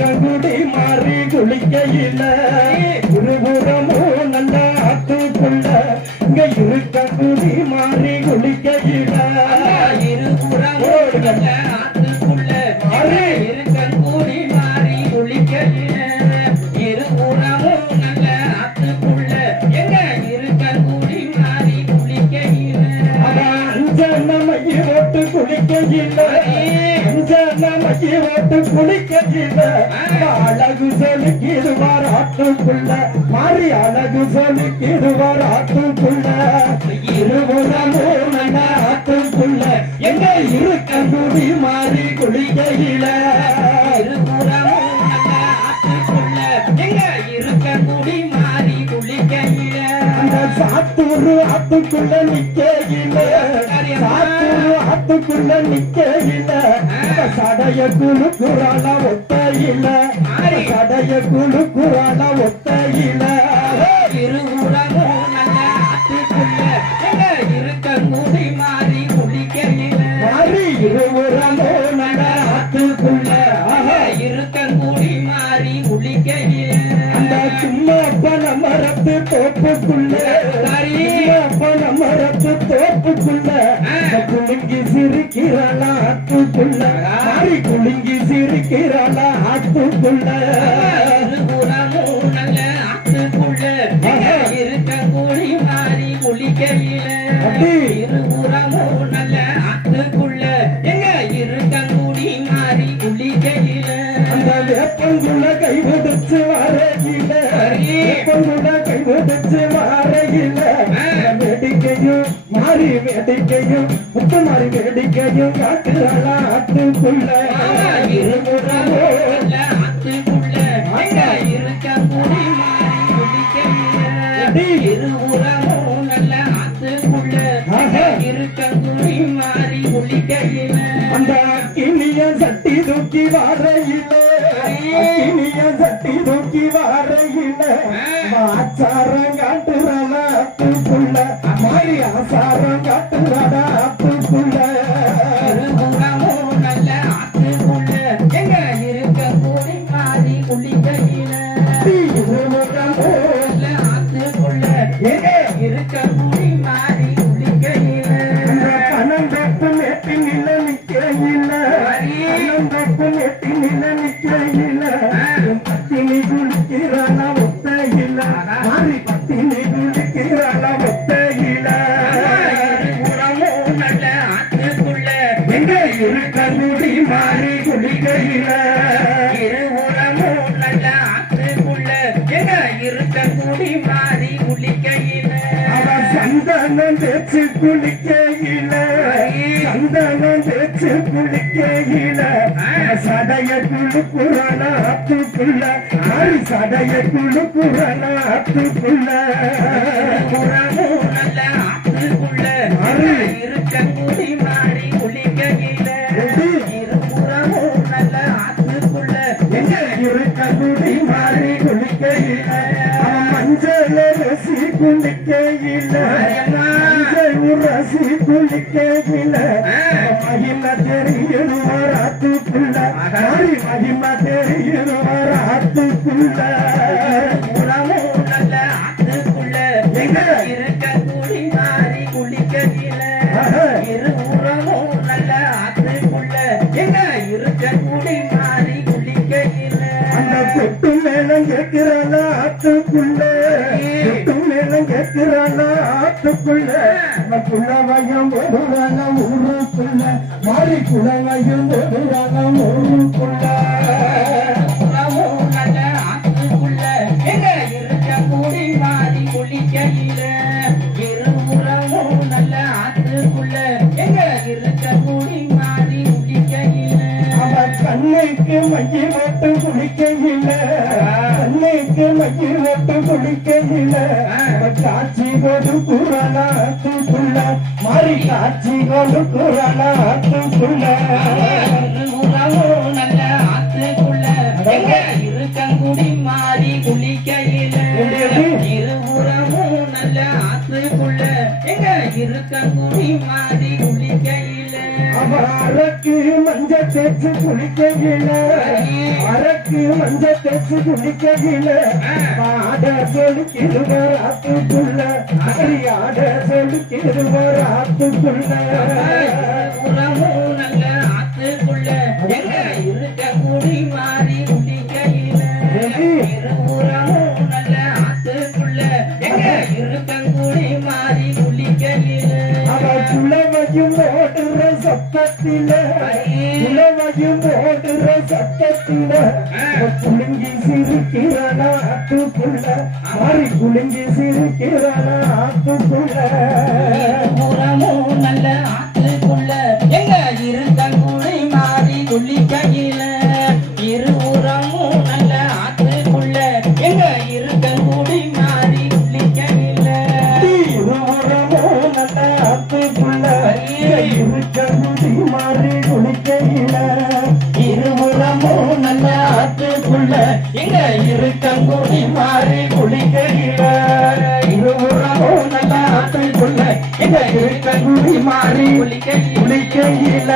இருக்கங்குடி மாறி குளிக்கையில இருபுறமும் நல்ல ஆத்துக்குள்ள இங்க இருக்கங்குடி மாறி குளிக்கையில இருபுறமும் நல்ல ஆத்துக்குள்ள இருக்கங்குடி மாறி குளிக்கையில இருபுறமும் நல்ல ஆத்துக்குள்ள எங்க இருக்கங்குடி மாறி குளிக்கையில அஞ்சனமையை ஓட்டு குளிக்கையில அஞ்சனமையை ஓட்டு குளிக்கையில அழகு செலுக்கிடுவார் ஆட்டுக்குள்ள மாறி அழகு செலுக்கிடுவார் ஆட்டுக்குள்ள இருபுறமும் நல்ல ஆட்டுக்குள்ள எங்க இருக்கங்குடி மாறி குளிக்கையில இருபுறமும் நல்ல ஆட்டுக்குள்ள எங்க இருக்கங்குடி மாறி குளிக்கையில அந்த சாத்தூர் ஆத்துக்குள்ள நிக்கையில சாத்தூர் ஆத்துக்குள்ள நிக்கையில சடைய குழுக்குறால ஒத்தையில சடைய குழுக்குறால ஒத்தையில இருபுறமும் நல்ல ஆத்துக்குள்ள எங்க இருக்கங்குடி மாறி குளிக்கையில மாறி இருபுறமும் நல்ல ஆத்துக்குள்ள இருக்கங்குடி மாறி குளிக்கையில அந்த சும்மா பனமரத்து தோப்புக்குள்ள பனமரத்து தோப்புக்குள்ள குலுங்கி சிரிக்கிறாள ஆத்துக்குள்ள மாறி குலுங்கி சிரிக்கிறாள ஆத்துக்குள்ள இருபுறமும் நல்ல ஆத்துக்குள்ள இருக்கங்குடி மாறி குளிக்கையில இருபுறமும் நல்ல ஆத்துக்குள்ள எங்க இருக்கங்குடி மாறி குளிக்கையில அந்த வேப்பங்குள்ள கைவிடுச்சு வரையில வேப்பங்குள்ள கைவிடுச்சு வரையில வேடிக்கையும் மாறி வேடிக்கையும் முத்து மாறி வேடிக்கையும் காட்டுறாள ஆத்துக்குள்ள இருபுறமும் ஆத்துக்குள்ள எங்க இருக்கங்குடி மாறி குளிக்கையில இருபுறமும் நல்ல ஆத்துக்குள்ள இருக்கங்குடி மாறி குளிக்கையில அந்த அக்கினிய சட்டி தூக்கி வாரையில அக்கினிய சட்டி தூக்கி வாரையில ஆச்சாரம் காட்டுறாள ஆத்துக்குள்ள மாறி ஆசாரம் காட்டுறாள ஆத்துக்குள்ள இருபுறமும் நல்ல ஆத்துக்குள்ள எங்க இருக்கங்குடி மாறி குளிக்கையில இருபுறமும் நல்ல ஆத்துக்குள்ள எங்க இருக்கங்குடி மாறி குளிக்கையில பனந்தோப்பு மேட்டி நில நிக்கையில பனந்தோப்பு மேட்டி நில நிக்கையில பத்தினி குளிக்கிறாள ஒத்தையில மாறி பத்தினி குளிக்கிறாள ஒத்தையில இருபுறமும் நல்ல ஆத்துக்குள்ள எங்க இருக்கங்குடி மாறி குளிக்கையில இருபுறமும் நல்ல ஆத்துக்குள்ள எங்க இருக்கங்குடி மாறி குளிக்கையில சந்தனம் தேச்சு குளிக்கையில சந்தனம் தேச்சு குளிக்கையில சடைய குழுக்குறான ஆத்துக்குள்ள சடைய குழுக்குறான ஆத்துக்குள்ள இருபுறமும் நல்ல ஆத்துக்குள்ள இருக்கங்குடி மாறி குளிக்கையில இருபுறமும் நல்ல ஆத்துக்குள்ள எங்க இருக்கங்குடி மாறி குளிக்கையில மஞ்சள் ரசி குளிக்கையில மஞ்சள் ரசி குளிக்கையில மகிமை தெரியுவார் ஆத்துக்குள்ள மகிமை தெரியுவார் ஆத்துக்குள்ள இருபுறமும் நல்ல ஆத்துக்குள்ள எங்க இருக்கங்குடி மாறி குளிக்கையில இருபுறமும் நல்ல ஆத்துக்குள்ள எங்க இருக்கங்குடி மாறி குளிக்கையில அந்த கொட்டு மேளம் கேட்கிறாள ஆத்துக்குள்ள கொட்டு மேளம் கேட்கிறாள ஆத்துக்குள்ள குளவயம் ஒருவான ஊருக்குள்ள மாறி குளவயம் ஒருவான ஊருக்குள்ள நல்ல ஆத்துக்குள்ள எங்க இருக்கங்குடி மாறி குளிக்கையில இருபுறமும் நல்ல ஆத்துக்குள்ள எங்க இருக்கங்குடி மாறி குளிக்கையில கண்ணைக்கு மைய போட்டு குளிக்கையில கண்ணைக்கு மைய போட்டு குளிக்கையில காட்சி கொடுக்குறான ஆத்துக்குள்ள மாறி காட்சி கொடுக்குறான ஆத்துக்குள்ள நல்ல ஆத்துக்குள்ள எங்க இருக்கங்குடி மாறி குளிக்கையில இருபுறமும் நல்ல ஆத்துக்குள்ள எங்க இருக்கங்குடி மாறி குளிக்கையில அரக்கு மஞ்ச தேச்சு குளிக்கையில அரக்கு காலுக்கு மஞ்ச தேச்சு குளிக்கையில பாட சொல்லிக்கிடுவார் ஆத்துக்குள்ள ஆட சொல்லிக்கிடுவார் ஆத்துக்குள்ள உறவும் நல்ல ஆத்துக்குள்ள எங்க இருக்க குடி மாறி குடிக்கையில உறவும் நல்ல ஆத்துக்குள்ள எங்க இருக்க குடி மாறி குளிக்கையில குளவையும் ஓடுற சத்தத்தில குளவையும் ஓடுற சத்தத்தில குலுங்கி சிரிக்கிறானா ஆத்துக்குள்ள மாறி குலுங்கி சிரிக்கிறானா ஆத்துக்குள்ள உறவும் நல்ல ஆத்துக்குள்ள எங்க இருக்க குடி மாறி குளிக்கையில இருபுறமும் நல்ல ஆத்துக்குள்ள எங்க இருக்க குடி மாறி குளிக்கையில இருபுறமும் நல்ல ஆத்துக்குள்ள இருக்க குடி மாறி குளிக்கையில இருபுறமும் நல்ல ஆத்துக்குள்ள எங்க இருக்கங்குடி மாறி குளிக்கையில இருபுறமும் நல்ல ஆத்துக்குள்ள எங்க இருக்கங்குடி மாறி குளிக்கையில